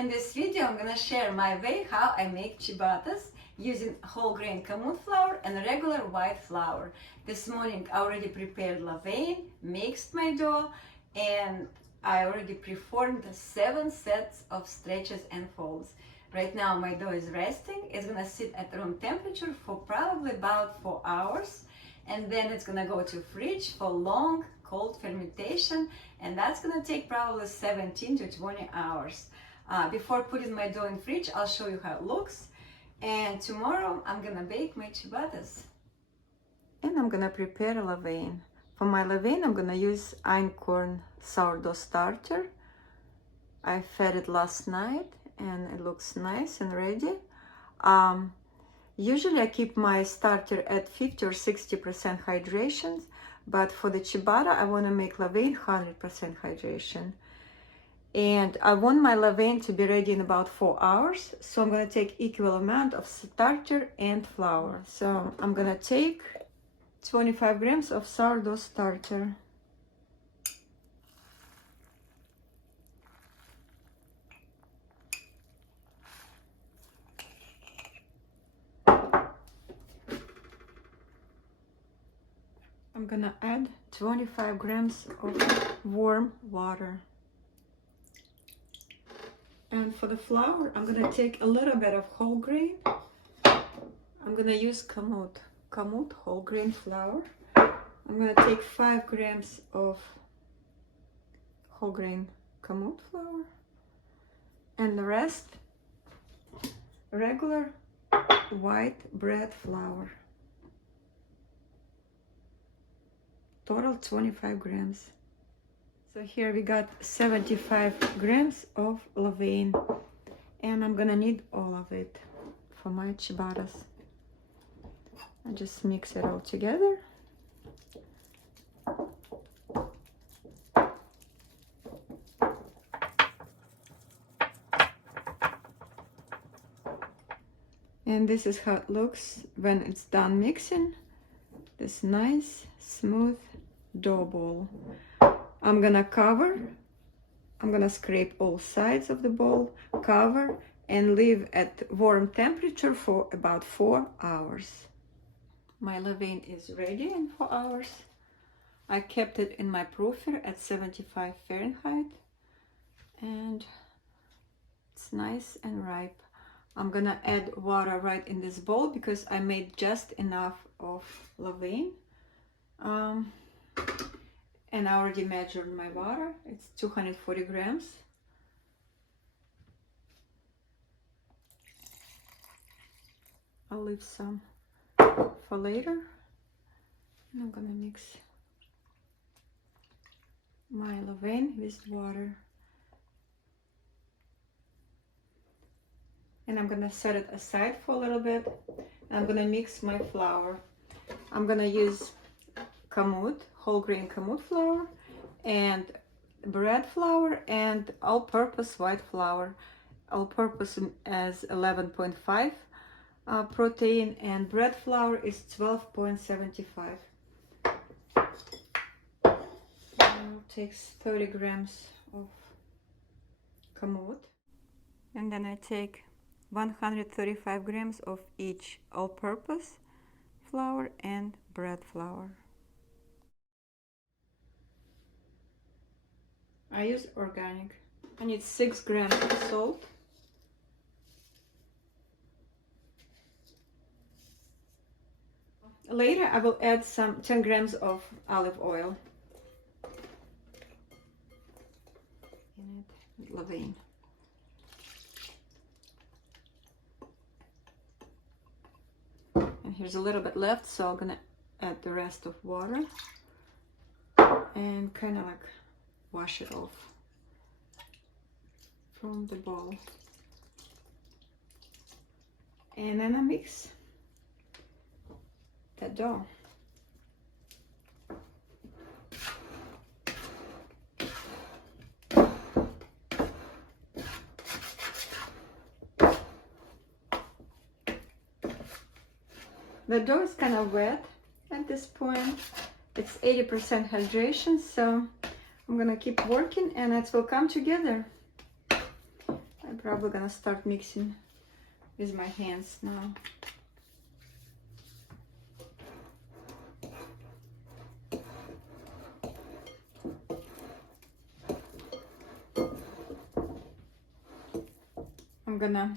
In this video, I'm gonna share my way how I make ciabattas using whole grain kamut flour and regular white flour. This morning I already prepared levain, mixed my dough, and I already performed 7 sets of stretches and folds. Right now my dough is resting. It's gonna sit at room temperature for probably about 4 hours, and then it's gonna go to fridge for long cold fermentation, and that's gonna take probably 17 to 20 hours. Before putting my dough in fridge, I'll show you how it looks. And tomorrow I'm gonna bake my ciabattas. And I'm gonna prepare a levain. For my levain, I'm gonna use einkorn sourdough starter. I fed it last night and it looks nice and ready. Usually I keep my starter at 50 or 60% hydration, but for the ciabatta I want to make levain 100% hydration. And I want my levain to be ready in about 4 hours, so I'm going to take equal amount of starter and flour. So I'm going to take 25 grams of sourdough starter. I'm going to add 25 grams of warm water. And for the flour, I'm gonna take a little bit of whole grain. I'm gonna use kamut whole grain flour. I'm gonna take 5 grams of whole grain kamut flour, and the rest regular white bread flour. Total 25 grams. So here we got 75 grams of levain, and I'm gonna need all of it for my ciabattas. I just mix it all together. And this is how it looks when it's done mixing. This nice smooth dough ball. I'm gonna cover, I'm gonna scrape all sides of the bowl, cover, and leave at warm temperature for about 4 hours. My levain is ready in 4 hours. I kept it in my proofer at 75 Fahrenheit, and it's nice and ripe. I'm gonna add water right in this bowl because I made just enough of levain. And I already measured my water. It's 240 grams. I'll leave some for later. And I'm gonna mix my levain with water. And I'm gonna set it aside for a little bit. I'm gonna mix my flour. I'm gonna use kamut, whole grain kamut flour, and bread flour, and all-purpose white flour. All-purpose as 11.5 protein, and bread flour is 12.75. Takes 30 grams of kamut, and then I take 135 grams of each all-purpose flour and bread flour. I use organic. I need 6 grams of salt. Later I will add some 10 grams of olive oil. In it, levain. And here's a little bit left, so I'm gonna add the rest of water and kind of like wash it off from the bowl. And then I mix the dough. The dough is kind of wet at this point. It's 80% hydration, so I'm gonna keep working and it will come together. I'm probably gonna start mixing with my hands now. I'm gonna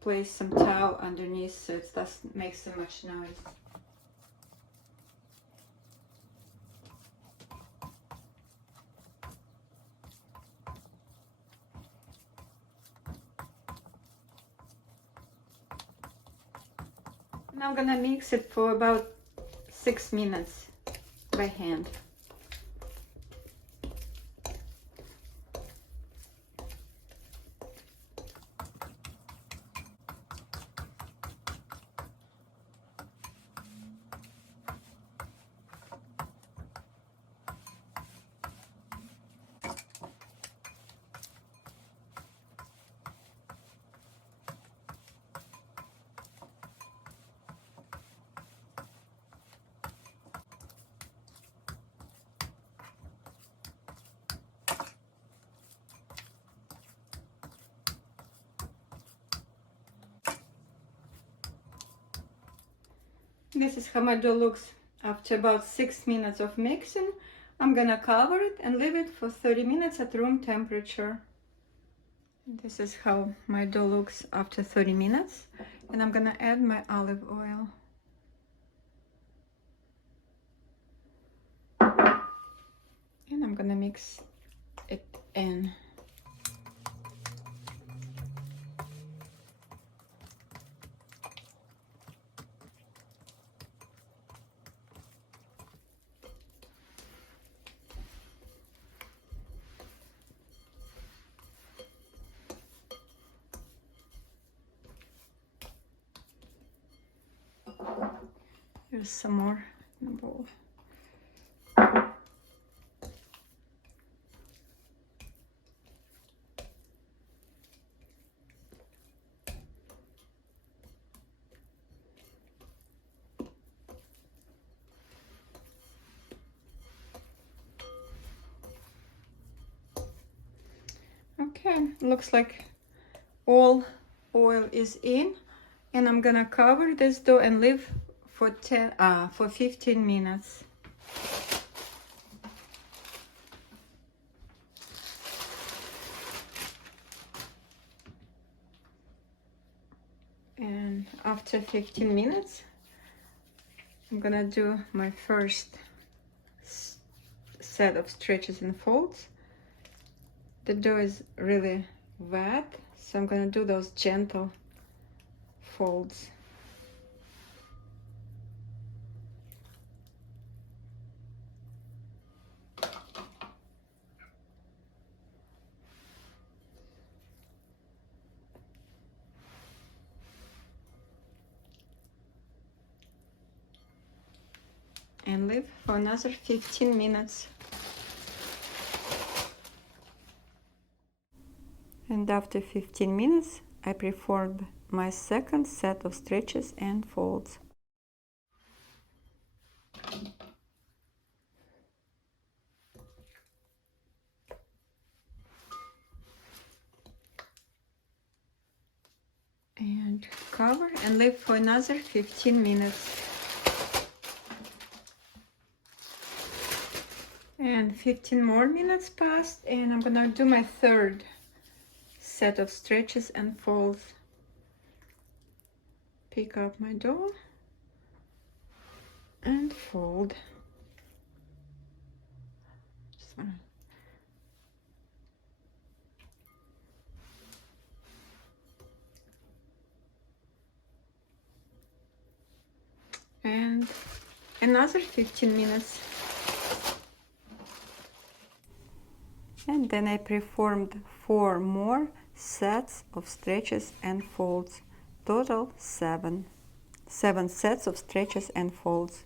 place some towel underneath so it doesn't make so much noise. Now I'm gonna mix it for about 6 minutes by hand. This is how my dough looks after about 6 minutes of mixing. I'm gonna cover it and leave it for 30 minutes at room temperature. This is how my dough looks after 30 minutes. And I'm gonna add my olive oil. And I'm gonna mix it in. Here's some more in the bowl. Okay, looks like all oil is in, and I'm gonna cover this dough and leave for 15 minutes. And after 15 minutes, I'm gonna do my first set of stretches and folds. The dough is really wet, so I'm gonna do those gentle folds. And leave for another 15 minutes. And after 15 minutes, I performed my second set of stretches and folds. And cover and leave for another 15 minutes. And 15 more minutes passed, and I'm gonna do my third set of stretches and folds. Pick up my dough and fold. Just wanna... And another 15 minutes. And then I performed 4 more sets of stretches and folds. Total 7 sets of stretches and folds.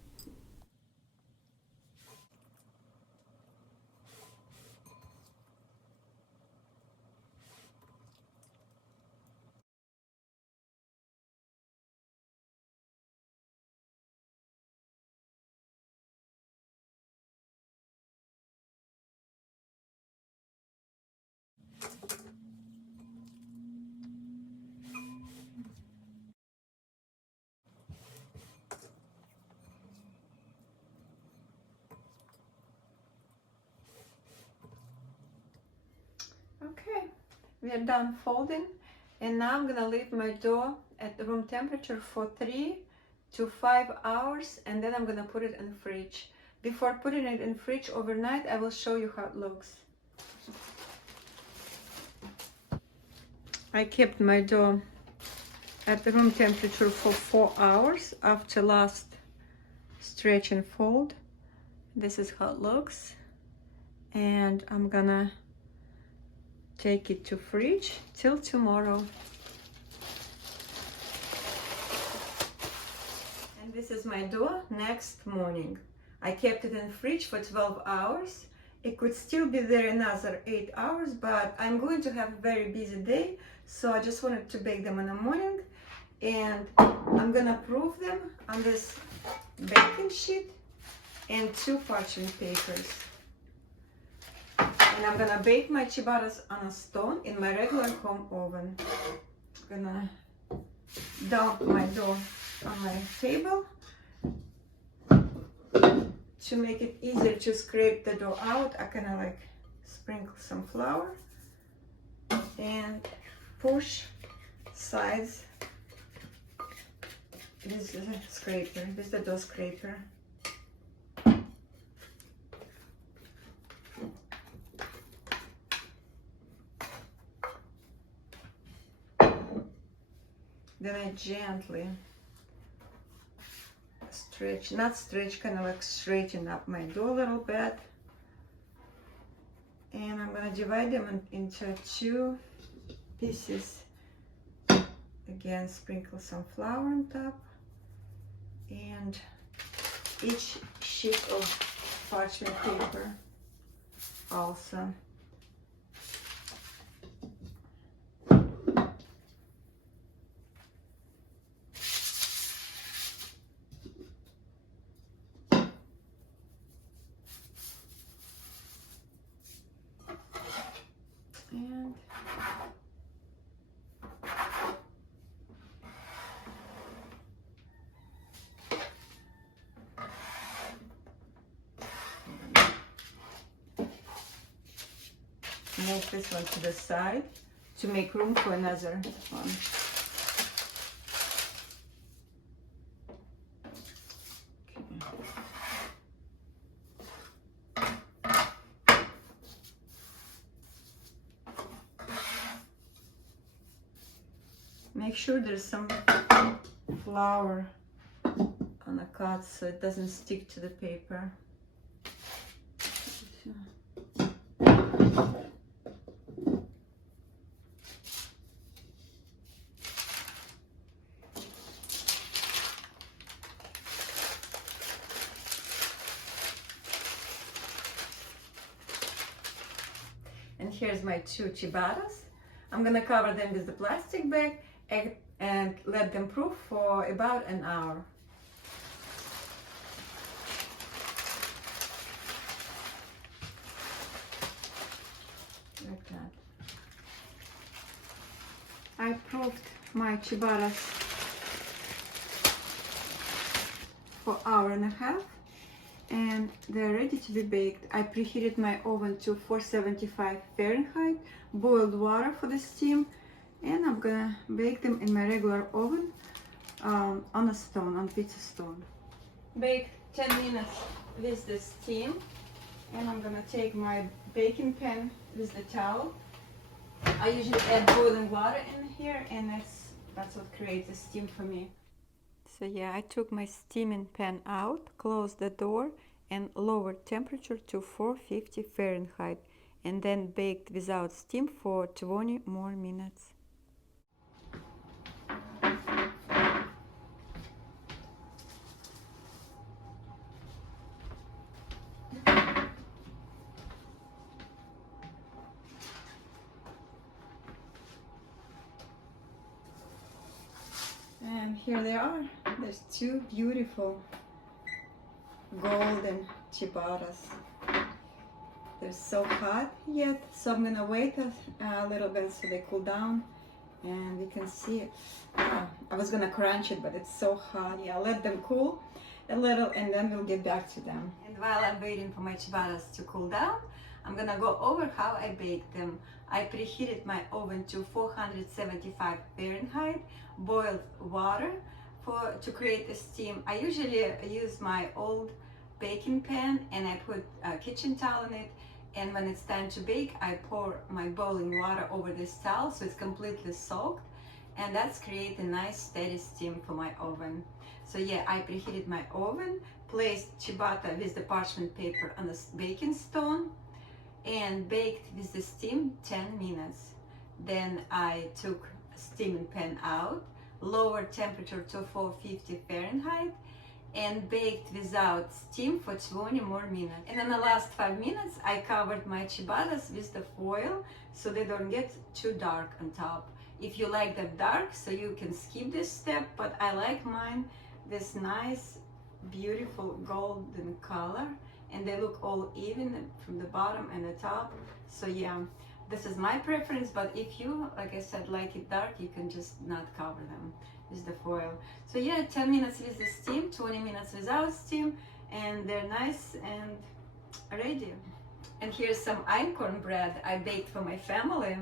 we're done folding, and now I'm gonna leave my dough at the room temperature for 3 to 5 hours, and then I'm gonna put it in the fridge. Before putting it in the fridge overnight, I will show you how it looks. I kept my dough at the room temperature for 4 hours after last stretch and fold. This is how it looks, and I'm gonna take it to fridge till tomorrow. And this is my dough next morning. I kept it in the fridge for 12 hours. It could still be there another 8 hours, but I'm going to have a very busy day, so I just wanted to bake them in the morning. And I'm gonna proof them on this baking sheet and 2 parchment papers. And I'm gonna bake my ciabattas on a stone in my regular home oven. I'm gonna dump my dough on my table. To make it easier to scrape the dough out, I kind of like sprinkle some flour and push sides. This is a scraper, this is the dough scraper. Then I gently stretch, not stretch, kind of like straighten up my dough a little bit. And I'm gonna divide them into 2 pieces. Again, sprinkle some flour on top. And each sheet of parchment paper also. And move this one to the side to make room for another one. Make sure there's some flour on the cut so it doesn't stick to the paper. And here's my 2 ciabattas. I'm gonna cover them with the plastic bag and let them proof for about an hour. Like that. I proofed my ciabattas for an hour and a half, and they're ready to be baked. I preheated my oven to 475 Fahrenheit, boiled water for the steam, and I'm gonna bake them in my regular oven on a stone, on pizza stone. Bake 10 minutes with the steam, and I'm gonna take my baking pan with the towel. I usually add boiling water in here, and that's what creates the steam for me. So yeah, I took my steaming pan out, closed the door, and lowered temperature to 450 Fahrenheit, and then baked without steam for 20 more minutes. And here they are. There's 2 beautiful golden ciabattas. They're so hot yet, so I'm gonna wait a little bit so they cool down, and you can see it. I was gonna crunch it, but it's so hot. Yeah, let them cool a little, and then we'll get back to them. And while I'm waiting for my ciabattas to cool down, I'm gonna go over how I baked them. I preheated my oven to 475 Fahrenheit, boiled water to create the steam. I usually use my old baking pan and I put a kitchen towel in it, and when it's time to bake, I pour my boiling water over this towel so it's completely soaked, and that's create a nice steady steam for my oven. So yeah, I preheated my oven, placed ciabatta with the parchment paper on the baking stone, and baked with the steam 10 minutes. Then I took steaming pan out, lowered temperature to 450 Fahrenheit, and baked without steam for 20 more minutes. And in the last 5 minutes, I covered my ciabattas with the foil so they don't get too dark on top. If you like them dark, so you can skip this step, but I like mine this nice, beautiful golden color, and they look all even from the bottom and the top. So yeah, this is my preference, but if you, like I said, like it dark, you can just not cover them with the foil. So yeah, 10 minutes with the steam, 20 minutes without steam, and they're nice and ready. And here's some einkorn bread I baked for my family.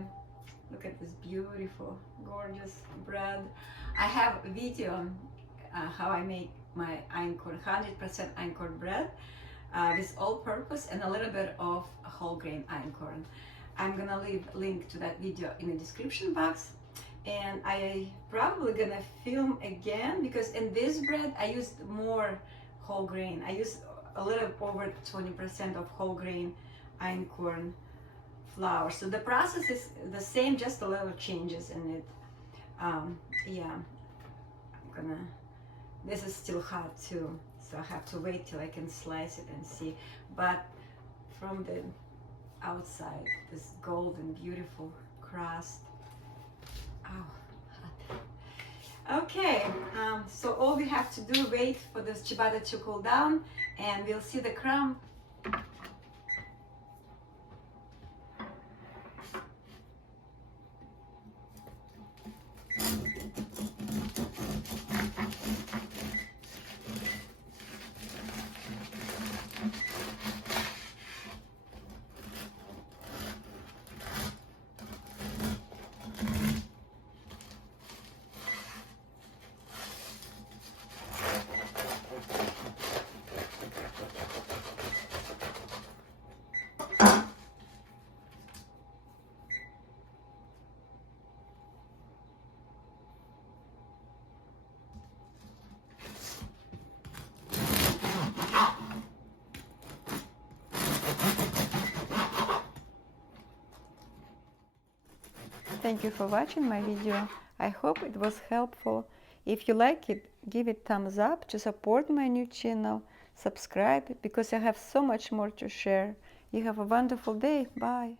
Look at this beautiful, gorgeous bread. I have a video how I make my einkorn, 100% einkorn bread with all-purpose and a little bit of whole grain einkorn. I'm gonna leave a link to that video in the description box, and I probably gonna film again because in this bread I used more whole grain. I used a little over 20% of whole grain einkorn flour. So the process is the same, just a little changes in it. Yeah, this is still hot too, so I have to wait till I can slice it and see. But from the outside, this golden, beautiful crust. Oh, hot. Okay, so all we have to do, wait for this ciabatta to cool down, and we'll see the crumb. Thank you for watching my video. I hope it was helpful. If you like it, give it thumbs up to support my new channel. Subscribe because I have so much more to share. You have a wonderful day. Bye.